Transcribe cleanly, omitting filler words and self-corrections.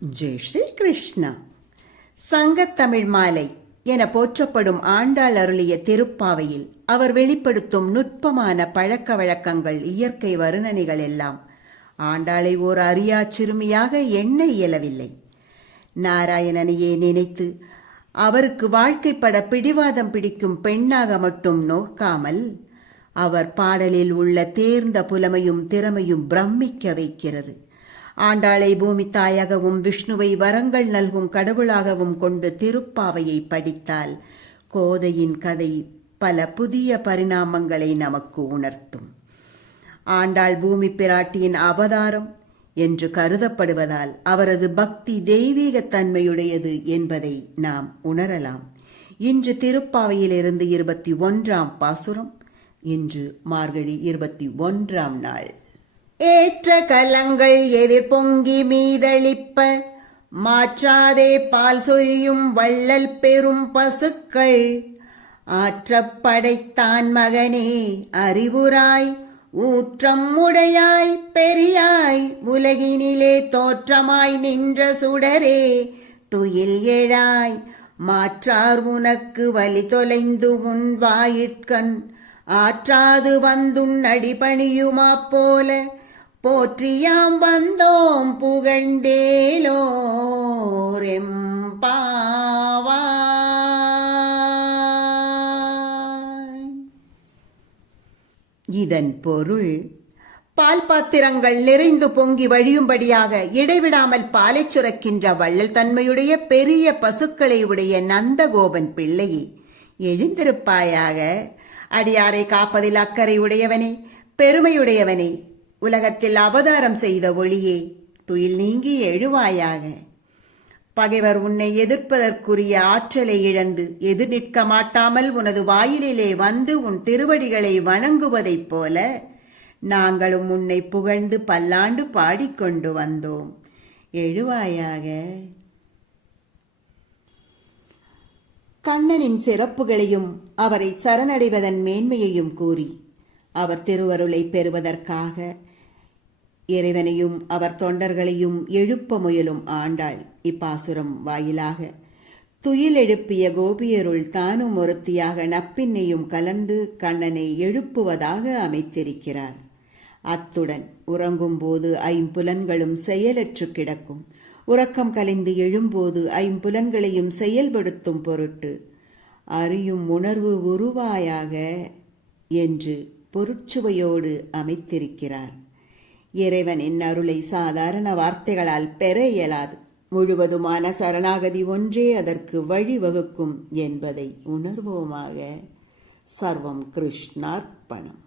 ஜெய் ஸ்ரீ கிருஷ்ணா. சங்கத்தமிழ் மாலை என போற்றப்படும் ஆண்டாள் அருளிய திருப்பாவையில் அவர் வெளிப்படுத்தும் நுட்பமான பழக்க வழக்கங்கள், இயற்கை வர்ணனைகள் எல்லாம் ஆண்டாளை ஓர் அறியா சிறுமியாக எண்ண இயலவில்லை. நாராயணனையே நினைத்து அவருக்கு வாழ்க்கைப்பட பிடிவாதம் பிடிக்கும் பெண்ணாக மட்டும் நோக்காமல், அவர் பாடலில் உள்ள தேர்ந்த புலமையும் திறமையும் பிரமிக்க வைக்கிறது. ஆண்டாளை பூமி தாயாகவும் விஷ்ணுவை வரங்கள் நல்கும் கடவுளாகவும் கொண்டு திருப்பாவையை படித்தால் கோதையின் கதை பல புதிய பரிணாமங்களை நமக்கு உணர்த்தும். ஆண்டாள் பூமி பிராட்டியின் அவதாரம் என்று கருதப்படுவதால் அவரது பக்தி தெய்வீகத்தன்மையுடையது என்பதை நாம் உணரலாம். இன்று திருப்பாவையிலிருந்து 21ஆம் பாசுரம். இன்று மார்கழி 21ஆம் நாள். ஏற்ற கலங்கள் எதிர் பொங்கி மீதளிப்ப, மாற்றாதே பால் சொரியும் வள்ளல் பெரும் பசுக்கள், ஆற்றப் படைத்தான் மகனே அறிவுராய், ஊற்றம் உடையாய் பெரியாய், உலகினிலே தோற்றமாய் நின்ற சுடரே துயில் எழாய், மாற்றார் உனக்கு வலி தொலைந்து உன் வாயிற்கண், ஆற்றாது வந்துன் அடிபணியுமா போல, போற்றியாம் வந்தோம் புகழ்ந்தேலோர் எம்பாவாய். இதன் பொருள், பால் பாத்திரங்கள் நிறைந்து பொங்கி வழியும்படியாக இடைவிடாமல் பாலை சுரக்கின்ற வள்ளல் தன்மையுடைய பெரிய பசுக்களை உடைய நந்தகோபன் பிள்ளையே, எழுந்திருப்பாயாக. அடியாரை காப்பதில் அக்கறை உடையவனே, பெருமையுடையவனே, உலகத்தில் அவதாரம் செய்த ஒளியே, துயில் நீங்கி எழுவாயாக. பகைவர் உன்னை எதிர்ப்பதற்குரிய ஆற்றலை இழந்து எதிர் நிற்க மாட்டாமல் உனது வாயிலிலே வந்து உன் திருவடிகளை வணங்குவதைப் போல நாங்களும் உன்னை புகழ்ந்து பல்லாண்டு பாடிக்கொண்டு வந்தோம். எழுவாயாக. கண்ணனின் சிறப்புகளையும் அவரை சரணடைவதன் மேன்மையையும் கூறி அவர் திருவருளை பெறுவதற்காக இறைவனையும் அவர் தொண்டர்களையும் எழுப்ப முயலும் ஆண்டாள் இப்பாசுரம் வாயிலாக துயில் எழுப்பிய கோபியருள் தானும் ஒருத்தியாக நப்பின்னையும் கலந்து கண்ணனை எழுப்புவதாக அமைத்திருக்கிறார். அத்துடன் உறங்கும்போது ஐம்புலன்களும் செயலற்று கிடக்கும். உறக்கம் கலைந்து எழும்போது ஐம்புலன்களையும் செயல்படுத்தும் பொருட்டு அறியும் உணர்வு உருவாயாக என்று பொருட்சுவையோடு அமைத்திருக்கிறார். இறைவனின் அருளை சாதாரண வார்த்தைகளால் பெற இயலாது. முழுவதுமான சரணாகதி ஒன்றே அதற்கு வழிவகுக்கும் என்பதை உணர்வோமாக. சர்வம் கிருஷ்ணார்ப்பணம்.